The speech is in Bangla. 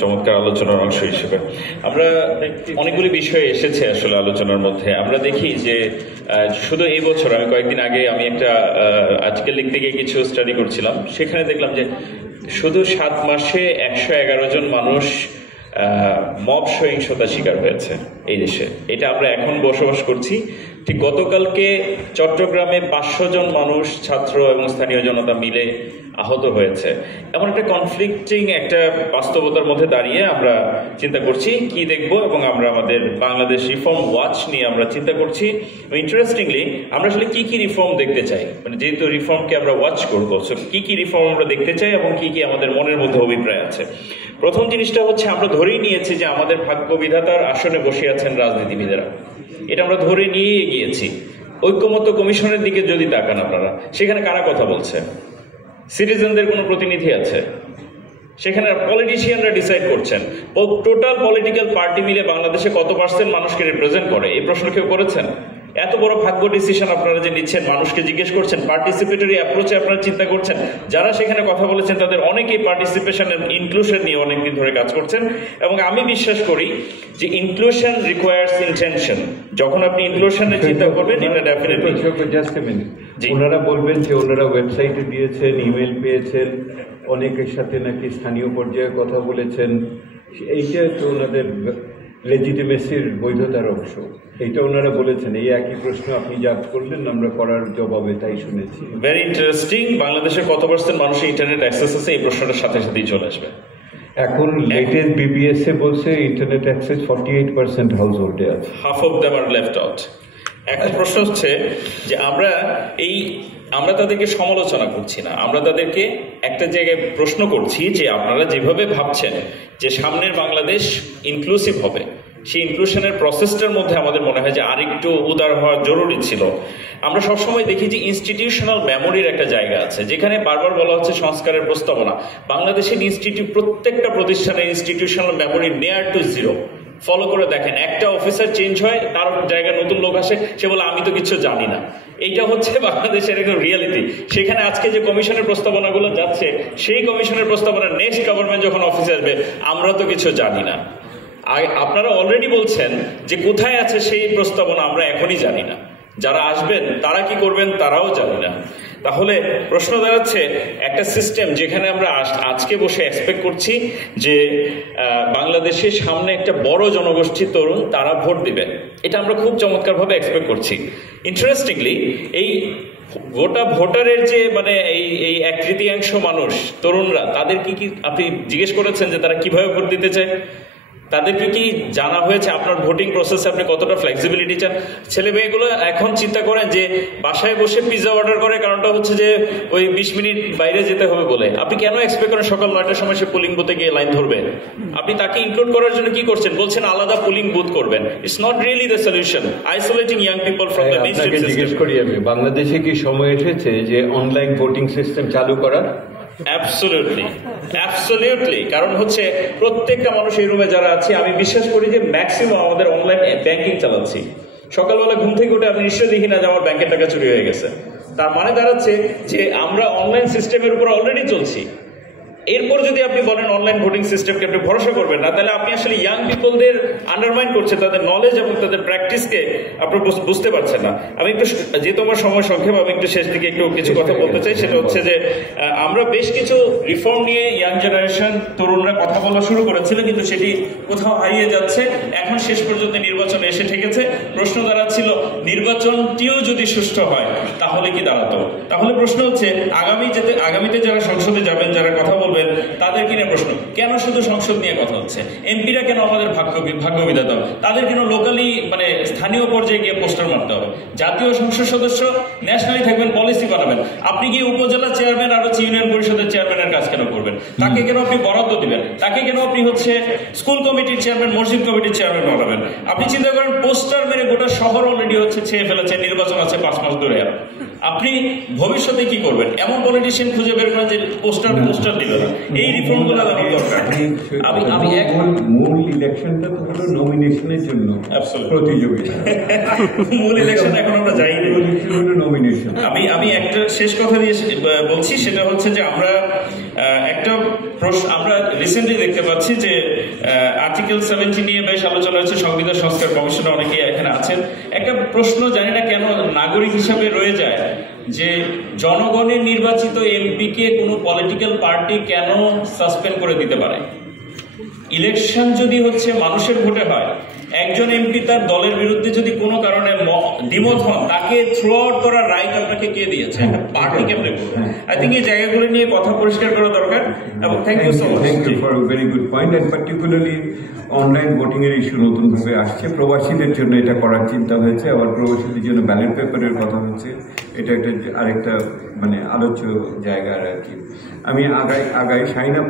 চমৎকার আলোচনার অংশ হিসেবে আমরা অনেকগুলি বিষয় এসেছে আসলে আলোচনার মধ্যে। আমরা দেখি যে শুধু এই বছর, আমি কয়েকদিন আগে আমি একটা আর্টিকেল লিখতে গিয়ে কিছু স্টাডি করছিলাম, সেখানে দেখলাম যে শুধু 7 মাসে 111 জন মানুষ মব সহিংসতার শিকার হয়েছে এই দেশে। এটা আমরা এখন বসবাস করছি। ঠিক গতকালকে চট্টগ্রামে 500 জন মানুষ, ছাত্র এবং স্থানীয় জনতা মিলে আহত হয়েছে। এমন একটা কনফ্লিক্টিং একটা বাস্তবতার মধ্যে দাঁড়িয়ে আমরা চিন্তা করছি কি দেখব, এবং আমরা আমাদের বাংলাদেশ রিফর্ম ওয়াচ নিয়ে আমরা চিন্তা করছি। ইন্টারেস্টিংলি আমরা আসলে কি কি রিফর্ম দেখতে চাই, মানে যেহেতু রিফর্মকে আমরা ওয়াচ করবো, কি কি রিফর্ম আমরা দেখতে চাই এবং কি কি আমাদের মনের মধ্যে অভিপ্রায় আছে। প্রথম জিনিসটা হচ্ছে, আমরা ধরেই নিয়েছি যে আমাদের ভাগ্য বিধাতার আসনে বসে আছেন রাজনীতিবিদেরা। এটা আমরা ধরে নিয়ে এগিয়েছি। ঐক্যমত্য কমিশনের দিকে যদি তাকান আপনারা, সেখানে কারা কথা বলছে? সিটিজেনদের কোনো প্রতিনিধি আছে? সেখানে পলিটিশিয়ানরা ডিসাইড করছেন। টোটাল পলিটিক্যাল পার্টি মিলে বাংলাদেশে কত % মানুষকে রিপ্রেজেন্ট করে, এই প্রশ্ন কেউ করেছেন? এত বড় ভাগ্য ডিসিশন আপনারা যে নিচ্ছেন, মানুষকে জিজ্ঞেস করছেন, পার্টিসিপেটরি অ্যাপ্রোচে আপনারা চিন্তা করছেন। যারা সেখানে কথা বলেছেন তাদের অনেকেই পার্টিসিপেশন এন্ড ইনক্লুশন নিয়ে অনেকদিন ধরে কাজ করছেন, এবং আমি বিশ্বাস করি যে ইনক্লুশন রিকোয়ার্স ইন্টেনশন। যখন আপনি ইনক্লুশনের চিন্তা করবেন, এটা ডেফিনেটলি। জাস্ট এ মিনিট, ওনারা বলবেন যে ওনারা ওয়েবসাইটে দিয়েছেন, ইমেল পেয়েছেন, অনেকের সাথে নাকি স্থানীয় পর্যায়ে কথা বলেছেন। এইটা তো ওনাদের লেজিটিমেসির বৈধতার অংশ, এইটা ওনারা বলেছেন। এই একই প্রশ্ন আপনি যা করলেন আমরা করার জবাবে তাই শুনেছি। Very interesting. বাংলাদেশের কত % মানুষের ইন্টারনেট অ্যাক্সেস আছে, এই প্রশ্নটার সাথে সাথেই চলে আসবে। এখন লেটেস্ট বিবিএস এ বলছে ইন্টারনেট অ্যাক্সেস 48% হাউসহোল্ডে আছে, half of them are left out. একটা প্রশ্ন হচ্ছে যে আমরা তাদেরকে সমালোচনা করছি না, আমরা তাদেরকে একটা জায়গায় প্রশ্ন করছি যে আপনারা যেভাবে ভাবছেন যে সামনের বাংলাদেশ ইনক্লুসিভ হবে, সেই ইনক্লুশনের প্রসেসটার মধ্যে আমাদের মনে হয় যে আরেকটু উদার হওয়া জরুরি ছিল। আমরা সবসময় দেখি যে ইনস্টিটিউশনাল মেমোরির একটা জায়গা আছে, যেখানে বারবার বলা হচ্ছে সংস্কারের প্রস্তাবনা। বাংলাদেশের প্রত্যেকটা প্রতিষ্ঠানের ইনস্টিটিউশনাল মেমোরি নেয়ার টু জিরো। ফলো করে দেখেন, একটা অফিসার চেঞ্জ হয়, তার জায়গায় নতুন লোক আসে, সে বলে আমি তো কিছু জানি না। এইটা হচ্ছে বাংলাদেশের একটা রিয়ালিটি। সেখানে আজকে যে কমিশনের প্রস্তাবনাগুলো যাচ্ছে, সেই কমিশনের প্রস্তাবনা নেক্সট গভর্নমেন্ট যখন অফিসে আসবে, আমরা তো কিছু জানি না। আপনারা অলরেডি বলছেন যে কোথায় আছে সেই প্রস্তাবনা, আমরা এখনই জানি না। যারা আসবেন তারা কি করবেন তারাও জানি না। তাহলে প্রশ্ন দাঁড়াচ্ছে, একটা সিস্টেম যেখানে আমরা আজকে বসে এক্সপেক্ট করছি যে বাংলাদেশের সামনে একটা বড় জনগোষ্ঠী তরুণ তারা ভোট দিবেন, এটা আমরা খুব চমৎকারভাবে এক্সপেক্ট করছি। ইন্টারেস্টিংলি এই গোটা ভোটারের যে মানে এই 1/3 মানুষ তরুণরা, তাদের কি আপনি জিজ্ঞেস করেছেন যে তারা কিভাবে ভোট দিতে চায়? তাদেরকে কি জানা হয়েছে আপনার ভোটিং প্রসেসে আপনি কতটা ফ্লেক্সিবিলিটি চান? ছেলে মেয়েগুলো এখন চিন্তা করেন যে বাসায় বসে পিৎজা অর্ডার করে, কারণটা হচ্ছে যে ওই 20 মিনিট বাইরে যেতে হবে বলে। আপনি কেন এক্সপেক্ট করেন সকাল 9টার সময় সে পোলিং বুথে গিয়ে লাইন ধরবে? আপনি তাকে ইনক্লুড করার জন্য কি করছেন? বলছেন আলাদা পোলিং বুথ করবেন। It's not really the solution. Isolating young people from the mainstream system. জিজ্ঞেস করি আমি, বাংলাদেশে কি সময় এসেছে যে অনলাইন ভোটিং সিস্টেম চালু করার? অ্যাবসলিউটলি। কারণ হচ্ছে প্রত্যেকটা মানুষ এই রুমে যারা আছে, আমি বিশ্বাস করি যে ম্যাক্সিমাম আমাদের অনলাইন ব্যাংকিং চালাচ্ছি। সকালবেলা ঘুম থেকে উঠে আপনি নিশ্চয়ই দেখি না যে আমার ব্যাংকের টাকা চুরি হয়ে গেছে। তার মানে দাঁড়াচ্ছে যে আমরা অনলাইন সিস্টেমের উপর অলরেডি চলছি। এরপর যদি আপনি বলেন অনলাইন ভোটিং সিস্টেমকে আপনি ভরসা করবেন না, তাহলে আপনি আসলে ইয়াং পিপলদের আন্ডারমাইন করছেন, তাদের নলেজ এবং তাদের প্র্যাকটিসকে আপনি বুঝতে পারছেন না। আমি একটু, যে তোমার সময় সংক্ষেপ, আমি একটু শেষ দিকে একটু কিছু কথা বলতে চাই। সেটা হচ্ছে যে আমরা বেশ কিছু রিফর্ম নিয়ে ইয়াং জেনারেশন তরুণরা কথা বলা শুরু করেছিল, কিন্তু সেটি কোথাও হারিয়ে যাচ্ছে। এখন শেষ পর্যন্ত নির্বাচন এসে ঠেকেছে। প্রশ্ন দাঁড়াচ্ছিল, নির্বাচনটিও যদি সুষ্ঠু হয় তাহলে কি দাঁড়াতো? তাহলে প্রশ্ন হচ্ছে, আগামীতে যারা সংসদে যাবেন, যারা কথা বলবেন, তাদের কিনে প্রশ্ন, কেন শুধু সংসদ নিয়ে কথা হচ্ছে? এমপিরা কেন আমাদের ভাগ্য বিধাতা? তাদের কেন লোকালি মানে স্থানীয় পর্যায়ে গিয়ে পোস্টার মারতে হবে? জাতীয় সংসদ সদস্য ন্যাশনালি থাকবেন, পলিসি বানাবেন। আপনি গিয়ে উপজেলা চেয়ারম্যান আর ইউনিয়ন পরিষদের চেয়ারম্যানের কাজ কেন করবেন? তাকে কেন আপনি বরাদ্দ দিবেন? তাকে কেন আপনি হচ্ছে স্কুল কমিটির চেয়ারম্যান, মসজিদ কমিটির চেয়ারম্যান বানাবেন? আপনি চিন্তা করেন, পোস্টার মেরে গোটা শহর অলরেডি হচ্ছে ছেয়ে ফেলেছে, নির্বাচন আছে 5 মাস ধরে। আপনি ভবিষ্যতে কি করবেন? এমন পলিটিশিয়ান খুঁজে বের করেন যে পোস্টার দিল না। এই রিফর্মগুলো আমার দরকার। আমি মূল ইলেকশনটা তো হলো নমিনেশনের জন্য প্রতিযোগিতা। মূল ইলেকশন এখন আমরা যাইনি, নমিনেশন। আমি একটা শেষ কথা দিয়ে বলছি, সেটা হচ্ছে যে আমরা একটা আমরা রিসেন্টলি দেখতে পাচ্ছি যে আর্টিকেল 70 নিয়ে বেশ আলোচনা হচ্ছে, সংবিধান সংস্কার কমিশনে অনেকেই এখানে আছেন। একটা প্রশ্ন জানি না কেন নাগরিক হিসাবে রয়ে যায় যে জনগণের নির্বাচিত এমপিকে কোনো পলিটিক্যাল পার্টি কেন সাসপেন্ড করে দিতে পারে? ইলেকশন যদি হচ্ছে মানুষের ভোটে হয়, একজন এমপি তার দলের বিরুদ্ধে যদি কোনো কারণে দ্বিমত হন, তাকে থ্রু আউট করার রাইট আপনাকে কে দিয়েছে? একটা পার্টি কেমনে করবে? আই থিঙ্ক এই জায়গাগুলো নিয়ে কথা পরিষ্কার করা দরকার। এবং thank you so much. Thank you for a very good point. And particularly online voting এর ইস্যু নতুনভাবে আসছে, প্রবাসীদের জন্য এটা করার চিন্তা হয়েছে, আবার প্রবাসীদের জন্য ব্যালট পেপারের কথা হচ্ছে। এটা একটা আরেকটা মানে আলোচ্য জায়গা আর কি। আমি আগাই শাহিনা